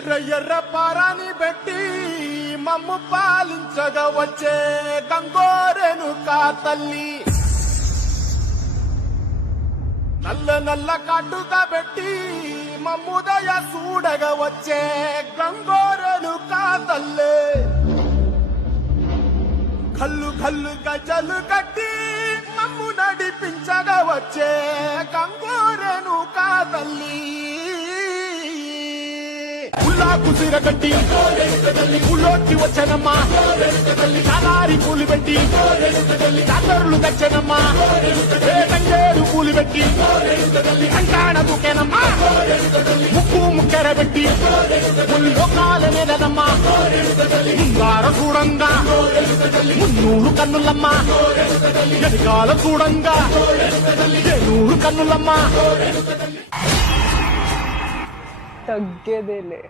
ఎర్ర ఎర్ర పారాని పెట్టి మమ్ము పాలించగా వచ్చే గంగోరెను కా తల్లి, నల్ల నల్ల కాటుగా పెట్టి మమ్ముదయ చూడగా వచ్చే గంగోరెను కా తల్లి, కల్లు కల్లు గజలు కట్టి మమ్ము నడిపించగా వచ్చే గంగోరెను కా తల్లి, ఉల్లాకు సీర కట్టి ఉల్లోకి వచ్చనమ్మా, చాలారి పూలు పెట్టి చాతరులు తెచ్చనమ్మా, తంగేరు పూలు పెట్టి కంకాణ దూకేనమ్మా, ముక్కు ముక్కెర పెట్టి ముల్లోకాల మీదనమ్మా, ముంగార చూడంగా మున్నూరు కన్నులమ్మా, ఎనకాల చూడంగా ఏనూరు కన్నులమ్మా. తగ్గేదేలే.